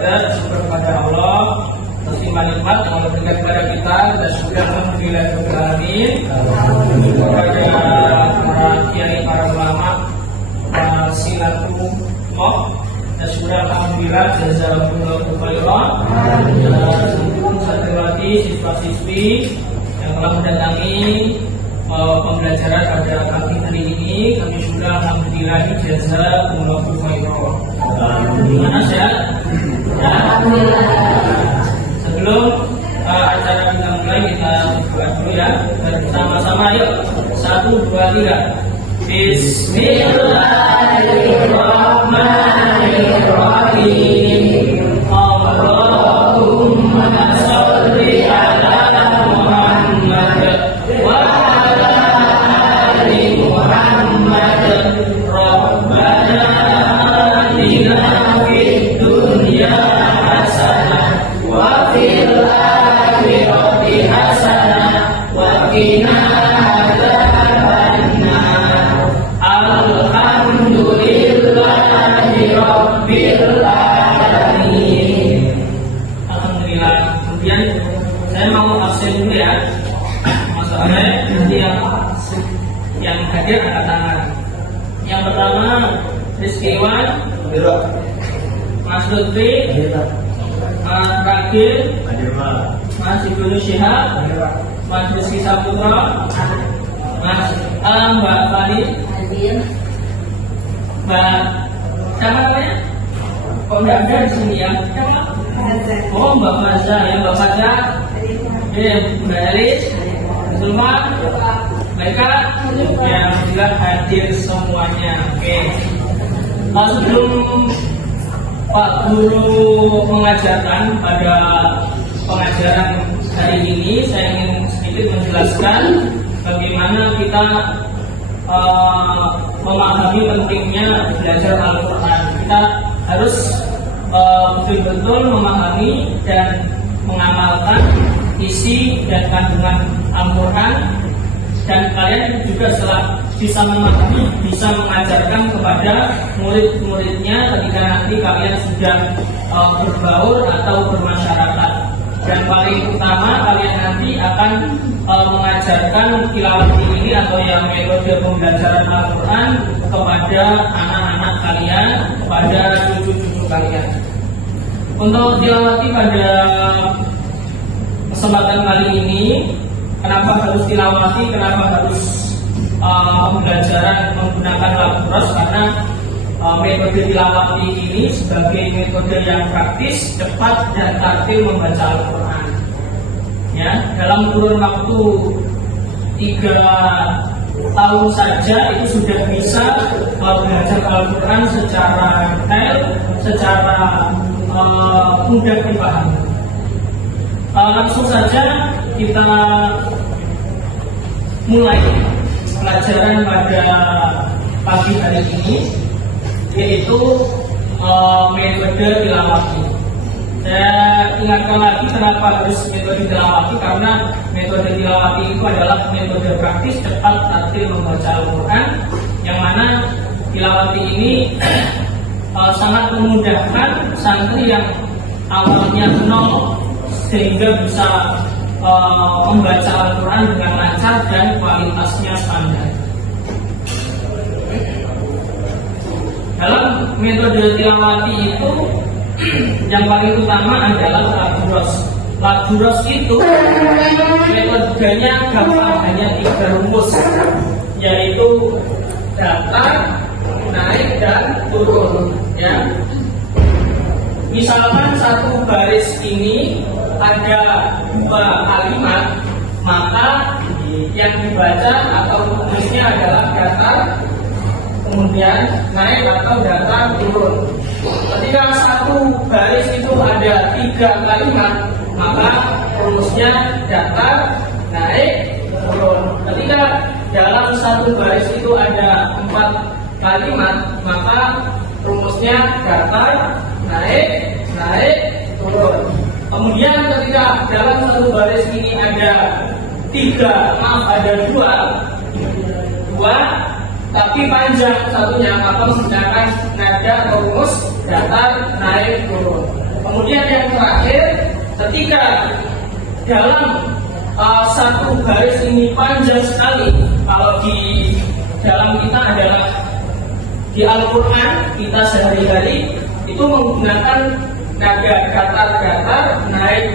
ibadah syukur kepada Allah terima nikmat yang Allah berikan kepada kita dan syukur alhamdulillah alamin kepada para kiai, para ulama, para silaturahmi dan syukur alhamdulillah jazakumullahu khairan dan santriwati siswa-siswi yang telah mendatangi pembelajaran pada pagi hari ini. Kami sudah alhamdulillah jazakumullahu khairan. Gimana sehat? Alhamdulillah. Sebelum acara kita mulai, kita buka dulu ya. Bersama-sama yuk. 1, 2, 3. Bismillahirrahmanirrahim. Allahumma sholli ala Muhammad wa ala ali Muhammad. Rabbana atina fid dunya hasanah wa fil akhirati hasanah wa qina adzabannar. Alhamdulillahi rabbil alamin. Alhamdulillah. Kemudian saya mau absen dulu ya. Masalahnya nanti yang hadir angkat tangan. Yang pertama Rizky Iwan, Mas Lutfi, Mas Ragil, Mas Ibnu Syihab, Mas Rizky Saputra, Mas Mbak Fani, Mbak siapa namanya? Kok nggak ada di sini ya? Oh, Mbak Faza ya, Mbak Faza, Mbak Elis, Sulman, mereka yang sudah hadir semuanya. Oke. Sebelum Pak Guru mengajarkan pada pengajaran hari ini, saya ingin sedikit menjelaskan bagaimana kita memahami pentingnya belajar Al-Quran. Kita harus betul-betul memahami dan mengamalkan isi dan kandungan Al-Quran, dan kalian juga setelah bisa memahami, bisa mengajarkan kepada murid-muridnya ketika nanti kalian sudah berbaur atau bermasyarakat. Dan paling utama, kalian nanti akan mengajarkan tilawah ini atau yang metode pembelajaran Al-Quran kepada anak-anak kalian, kepada cucu-cucu kalian. Untuk tilawati pada kesempatan kali ini, kenapa harus tilawati, kenapa harus pembelajaran menggunakan labras? Karena metode tilawati ini sebagai metode yang praktis, cepat dan tartil membaca Al-Quran. Ya, dalam kurun waktu 3 tahun saja itu sudah bisa belajar Al-Quran secara detail, secara mudah dipahami. Langsung saja kita mulai pelajaran pada pagi hari ini, yaitu metode tilawati. Saya ingatkan lagi kenapa harus metode tilawati, karena metode tilawati itu adalah metode praktis, cepat, tartil membaca Al-Quran, yang mana tilawati ini sangat memudahkan santri yang awalnya nol sehingga bisa membaca Al-Quran dengan lancar dan kualitasnya standar. Dalam metode tilawati itu yang paling utama adalah labras. Labras itu metodenya gampang, hanya 3 rumus, yaitu datar, naik dan turun. Ya. Misalkan satu baris ini ada 2 kalimat, maka yang dibaca atau rumusnya adalah datar, kemudian naik atau datar turun. Ketika satu baris itu ada 3 kalimat, maka rumusnya datar, naik, turun. Ketika dalam satu baris itu ada 4 kalimat, maka rumusnya datar, naik, turun. Kemudian ketika dalam satu baris ini ada 2 tapi panjang satunya, maka menggunakan nada atau rumus datar, naik, turun. dalam satu garis ini panjang sekali. Kalau di dalam kita adalah di Al-Quran, kita sehari-hari itu menggunakan nada datar-datar, naik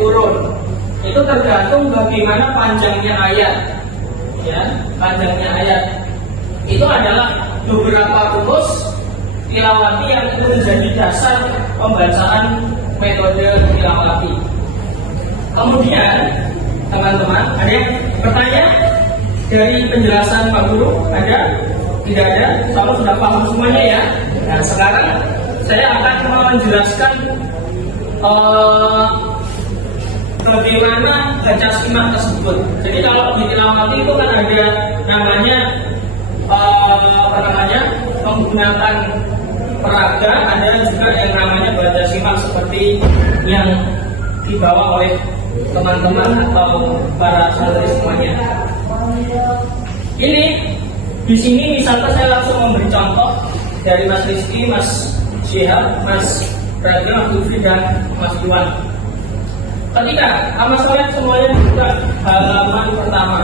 turun. Itu tergantung bagaimana panjangnya ayat, ya, panjangnya ayat. Itu adalah beberapa rumus tilawati yang itu menjadi dasar pembacaan metode tilawati. Kemudian teman-teman, ada yang bertanya dari penjelasan Pak Guru? Ada? Tidak ada? Kalau sudah paham semuanya ya. Nah, sekarang saya akan menjelaskan bagaimana baca simak tersebut. Jadi kalau di tilawati itu kan ada namanya menggunakan peraga, ada juga yang namanya baca simak seperti yang dibawa oleh teman-teman atau para santri semuanya. Ini di sini misalkan saya langsung memberi contoh dari Mas Rizky, Mas Syihab, Mas Raga, Mas Lutfi dan Mas Iwan. Ketika Mas Soleh semuanya buka halaman pertama.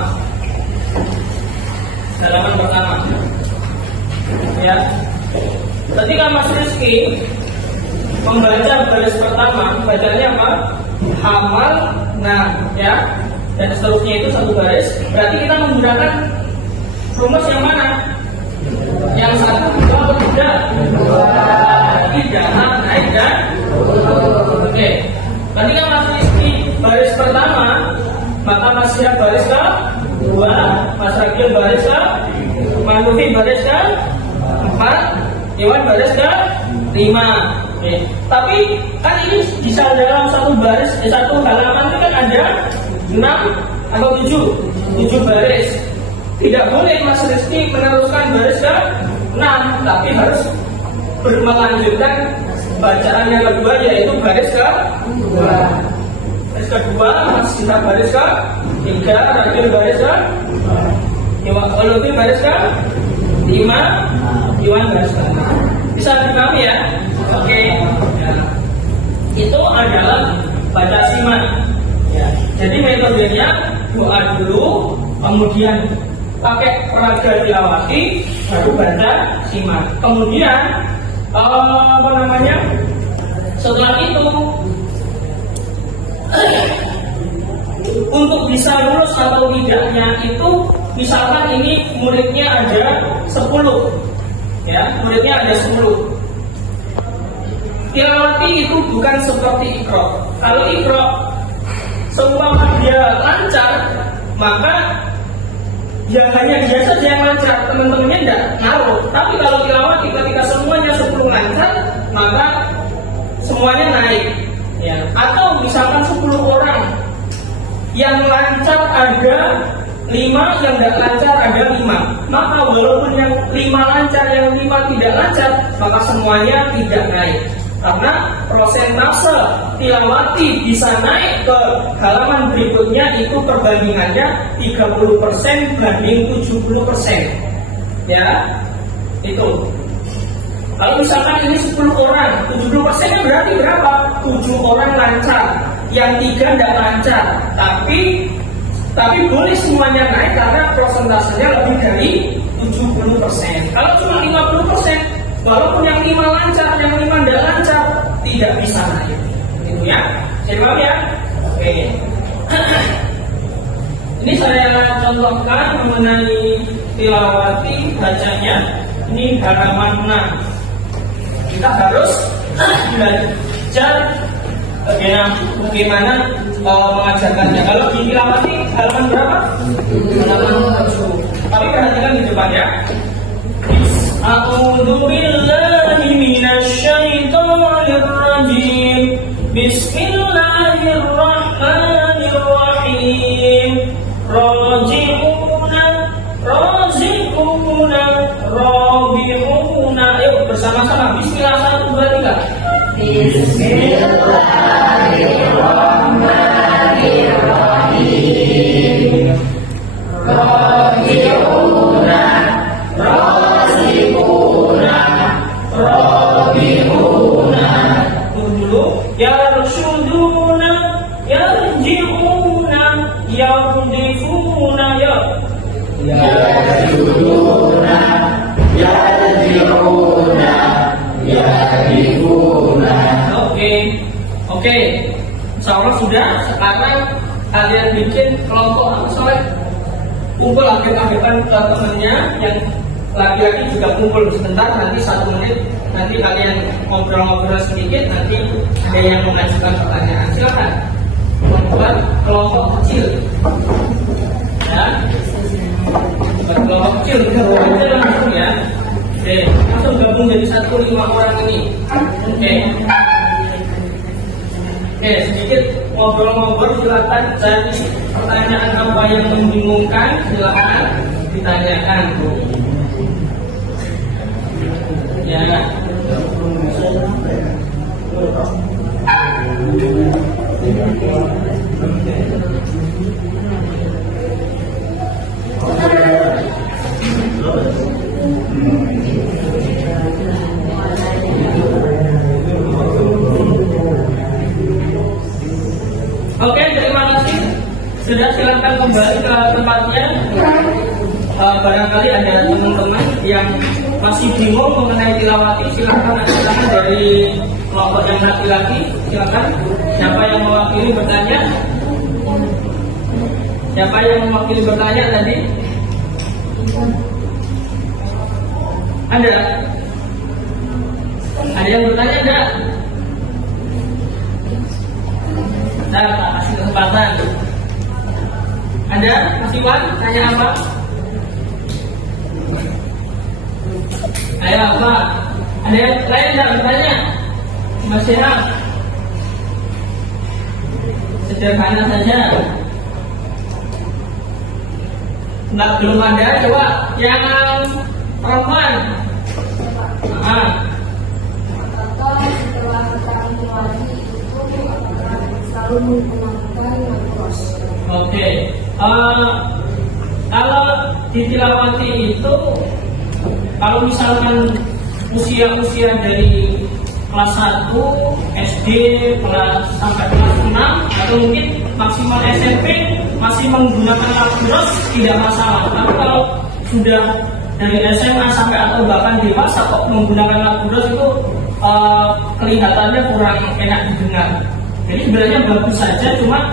Halaman pertama. Ya. Ketika Mas Rizky membaca baris pertama, bacanya apa? Hamal, nah, ya, dan seterusnya itu satu baris. Berarti kita menggunakan rumus yang mana? Yang satu, dua, atau tidak? Tidak, naik dan oke. Ketika Mas Rizky baris pertama, maka Mas Syihab baris ke dua, Mas Ragil baris ke, Mas Lutfi baris ke empat, Iwan baris ke lima. Oke. Tapi kan ini bisa dalam satu baris, satu halaman itu kan ada 6 atau 7 baris. Tidak boleh Mas Rizky meneruskan baris ke 6, tapi harus melanjutkan bacaan yang kedua, yaitu baris ke 2. Baris kedua, Mas Syihab baris ke 3, Ragil baris ke 4, Lutfi baris ke 5, Iwan baris ke 6. Bisa dipahami ya? Oke. Ya. Itu adalah baca simak. Ya. Jadi metodenya doa dulu, kemudian pakai peraga tilawati, baru baca simak. Kemudian setelah itu untuk bisa lulus atau tidaknya itu, misalkan ini muridnya ada 10, ya, muridnya ada 10. Tilawati itu bukan seperti Iqra. Kalau Iqra seumpama dia lancar, maka ya hanya dia saja yang lancar, teman-temannya tidak ngaruh. Tapi kalau tilawati ketika semuanya 10 lancar, maka semuanya naik, ya. Atau misalkan 10 orang yang lancar ada 5, yang tidak lancar ada 5, maka walaupun yang 5 lancar, yang 5 tidak lancar, maka semuanya tidak naik. Karena prosentase tilawati bisa naik ke halaman berikutnya itu perbandingannya 30% banding 70%. Ya, itu. Kalau misalkan ini 10 orang, 70%-nya berarti berapa? 7 orang lancar, yang 3 tidak lancar. Tapi boleh semuanya naik karena prosentasenya lebih dari 70%. Kalau cuma 50%, walaupun yang 5 lancar, yang 5 tidak lancar, tidak bisa naik. Itu ya. Jadi paham ya? Oke. Ini saya contohkan mengenai tilawati bacanya. Ini halaman 6. Kita harus belajar bagaimana mengajarkannya. Kalau di tilawati halaman berapa? Halaman 7. Tapi perhatikan di depan ya. A'udzu billahi minasyaitonir rajim. Bismillahirrahmanirrahim. Raji'una, raziquna, rabi'una. Ayo bersama-sama. Bismillah, 1, 2, 3. Bismillahirrahmanirrahim. Raji'una, raziquna, rabi'una. Dulu yarshuduna, Oke. Insya Allah sudah. Sekarang kalian bikin kelompok apa soleh? Kumpul agak-agakan ke temennya yang laki-laki juga kumpul sebentar, nanti 1 menit, nanti kalian ngobrol-ngobrol sedikit, nanti ada yang mengajukan pertanyaan. Silakan membuat kelompok kecil, ya. Buat kelompok kecil, kita aja langsung ya. Oke, langsung gabung jadi 5 orang ini. Oke, sedikit ngobrol-ngobrol, silakan cari pertanyaan apa yang membingungkan, silakan ditanyakan. Ya. Oke, terima kasih. Sudah, silakan kembali ke tempatnya. Barangkali ada teman-teman yang masih bingung mengenai tilawati, silakan dari kelompok yang laki-laki, silakan. Siapa yang mewakili bertanya? Siapa yang mewakili bertanya tadi? Ada? Ada yang bertanya enggak? Nah, kasih kesempatan. Ada? Mas Iwan, tanya apa? Ayo apa? Ada yang lain enggak bertanya? Mas Syihab? Sederhana saja. Enggak, belum ada. Coba yang perempuan. Setelah tilawati itu apakah selalu menggunakan makros? Oke. Kalau ditilawati itu, kalau misalkan usia dari kelas 1 SD kelas sampai kelas 6 atau mungkin maksimal SMP masih menggunakan makros, tidak masalah. Tapi kalau sudah dari SMA sampai atau bahkan dewasa kok menggunakan makros itu kelihatannya kurang enak didengar. Jadi sebenarnya bagus saja, cuma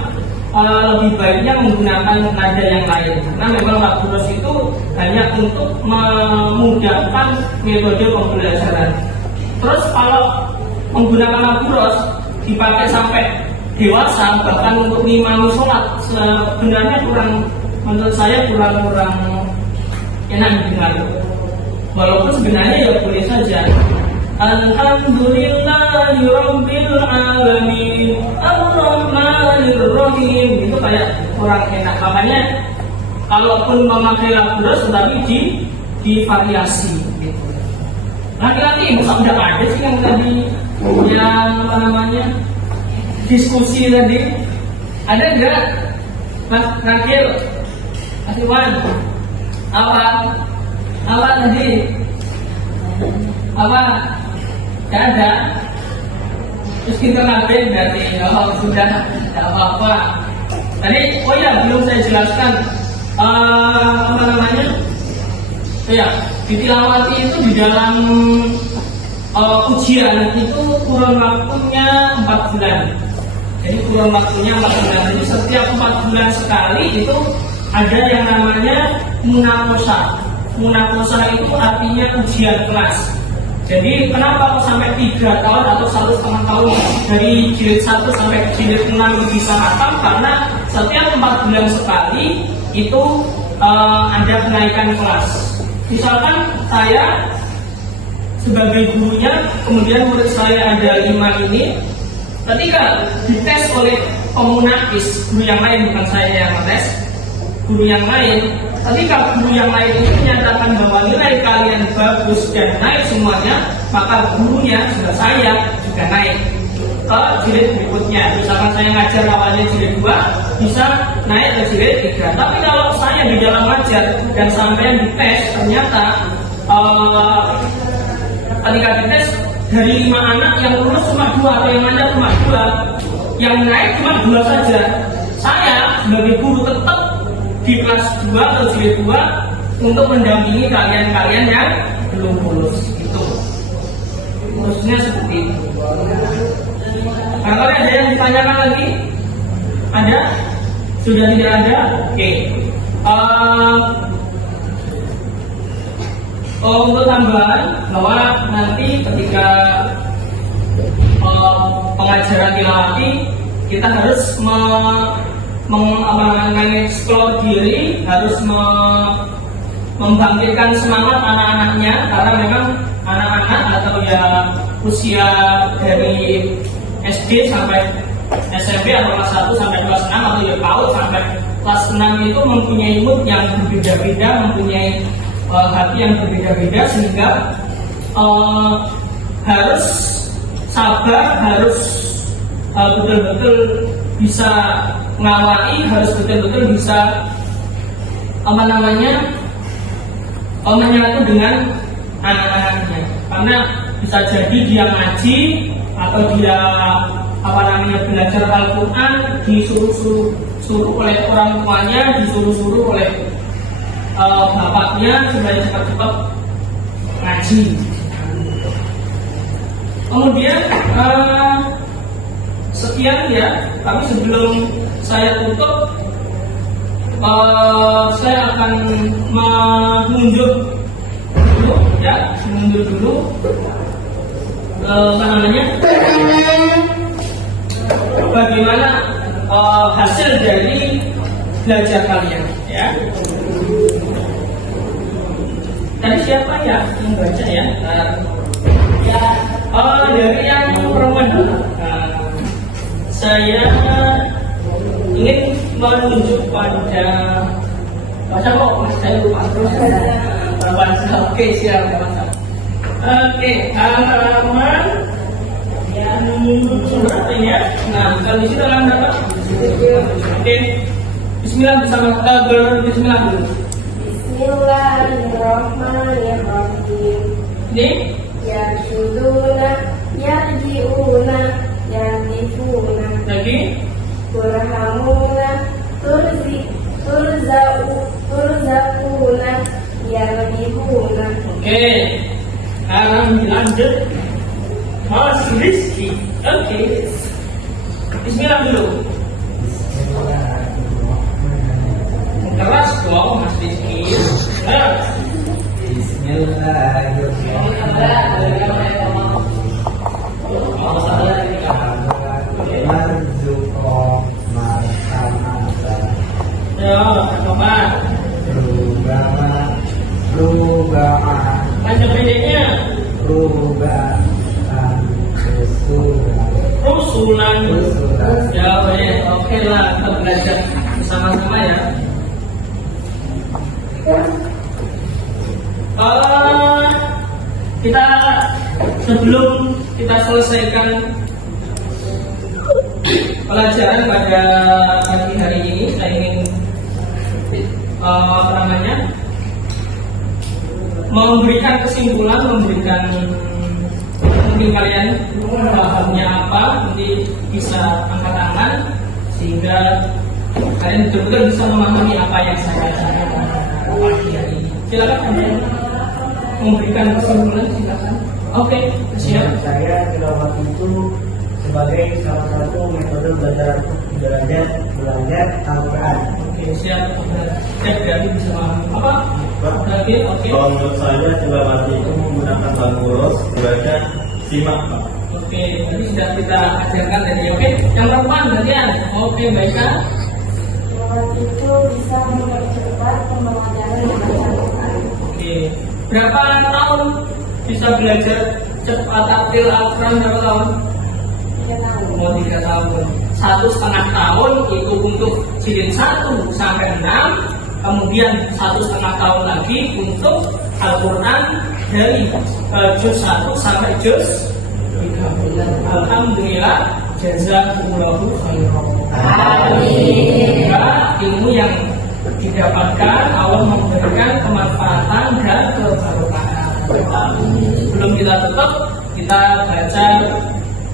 lebih baiknya menggunakan nada yang lain. Karena memang makros itu hanya untuk memudahkan metode pembelajaran. Terus kalau menggunakan makros dipakai sampai dewasa, bahkan untuk ngimami sholat, sebenarnya menurut saya kurang enak didengar. Walaupun sebenarnya ya boleh saja. Alhamdulillahirabbil alamin arrahmanir rahim, itu kayak kurang enak. Makanya kalaupun memakai makros tetapi divariasi gitu. Laki-laki udah ada sih yang tadi yang diskusi tadi, ada enggak? Mas Nakil, Mas Iwan, apa tadi? Apa? Enggak ada. Terus kita ngapain berarti? Oh sudah, tidak apa-apa. Tadi, oh ya belum saya jelaskan ya, ditilawati itu di dalam ujian itu kurun waktunya 4 bulan. Jadi kurun waktunya 4 bulan. Jadi setiap 4 bulan sekali itu ada yang namanya munakosa. Munakosa itu artinya ujian kelas. Jadi kenapa kok sampai 3 tahun atau 1,5 tahun dari jilid 1 sampai jilid 6 bisa hafal? Karena setiap 4 bulan sekali itu ada kenaikan kelas. Misalkan saya sebagai gurunya, kemudian murid saya ada 5 ini, ketika dites oleh pemunakis, guru yang lain, bukan saya yang ngetes, guru yang lain, ketika guru yang lain itu menyatakan bahwa nilai kalian bagus dan naik semuanya, maka gurunya juga saya juga naik ke jilid berikutnya. Misalkan saya ngajar awalnya jilid 2, bisa naik ke jilid 3. Tapi kalau saya di dalam ngajar dan sampai dites ternyata ketika dites dari 5 anak yang lulus cuma 2 atau yang ngajar cuma 2, yang naik cuma 2 saja, saya sebagai guru tetap di kelas 2 atau jilid 2 untuk mendampingi kalian-kalian yang belum lulus. Itu urusnya seperti itu. ditanyakan lagi? Ada? Sudah tidak ada? Oke. Untuk tambahan bahwa nanti ketika pengajaran tilawati kita harus mengeksplor diri, harus membangkitkan semangat anak-anaknya, karena memang anak-anak atau ya usia dari SD sampai SMP atau kelas 1 sampai kelas 6 atau ya PAUD sampai kelas 6 itu mempunyai mood yang berbeda-beda, mempunyai hati yang berbeda-beda, sehingga harus sabar, harus betul-betul bisa ngawali, harus betul-betul bisa menyatu dengan anak-anaknya. Karena bisa jadi dia ngaji atau dia belajar Al-Quran, disuruh oleh orang tuanya, disuruh oleh bapaknya supaya cepat-cepat ngaji. Kemudian sekian ya, tapi sebelum saya tutup, saya akan menunjuk dulu ya, bagaimana hasil dari belajar kalian ya. Tadi siapa ya yang baca ya? Dari yang perempuan dulu. Saya ingin menunjuk pada baca kok, mas saya lupa terus. Oke, siap. Oke, halaman yang berapa ya? Nah, kalau di situ halaman berapa? Oke, Bismillah bersama Bismillah dulu. Bismillahirrahmanirrahim. Ini Yarsuduna, yarji'una, yardifuna. lagi. Turhamuna, turzakuna, yardifuna. Oke, lanjut. Mas Rizky. Oke, Bismillah dulu. Keras dong Mas Rizky. Panjang pendeknya Rusulan. Ya, oke lah, kita belajar bersama-sama ya. Kita sebelum kita selesaikan pelajaran pada pagi hari ini, saya ingin memberikan kesimpulan, mungkin kalian pahamnya apa, nanti bisa angkat tangan sehingga kalian betul-betul bisa memahami apa yang saya sampaikan pagi hari ini. Silakan kalian memberikan kesimpulan, silakan. Oke, siap. Saya tilawat itu sebagai salah satu metode belajar belajar Al-Quran. Oke, siap. Siap, jadi bisa memahami apa? Oke. Kalau menurut saya tilawat itu menggunakan bagus, baca, simak, Pak. Oke, tadi sudah kita ajarkan tadi. Oke, yang perempuan bagian. Oke, baiklah. Tilawat itu bisa mempercepat pembelajaran Al-Quran. Oke, berapa tahun bisa belajar cepat taktil Al-Quran? Berapa tahun? 3 tahun. Oh, 3 tahun. 1,5 tahun itu untuk jilid 1 sampai 6. Kemudian 1,5 tahun lagi untuk Al-Quran dari juz 1 sampai juz 3. Alhamdulillah, jazakumullahu khairan. Amin. Ilmu yang didapatkan Allah memberikan kemanfaatan dan keberkahan. Sebelum kita tutup, kita baca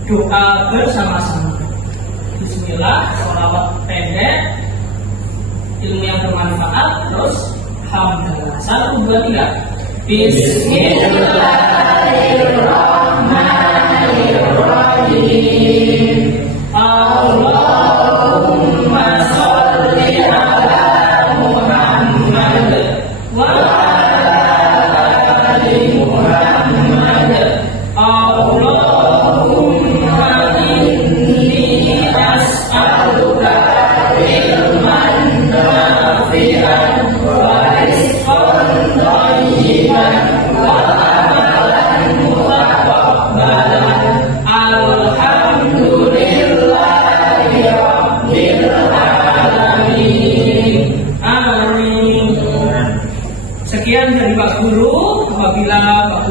doa bersama-sama. Bismillah, sholawat pendek, ilmu yang bermanfaat, terus alhamdulillah. 1, 2, 3. Bismillahirrahmanirrahim.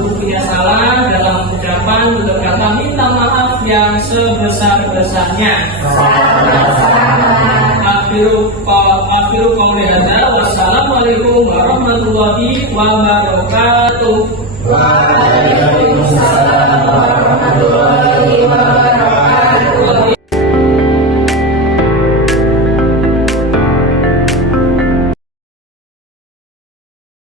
terbuktinya salah dalam ucapan berkata minta maaf yang sebesar-besarnya. Akhiru qauli hadza. Wassalamualaikum warahmatullahi wabarakatuh. Waalaikumsalam warahmatullahi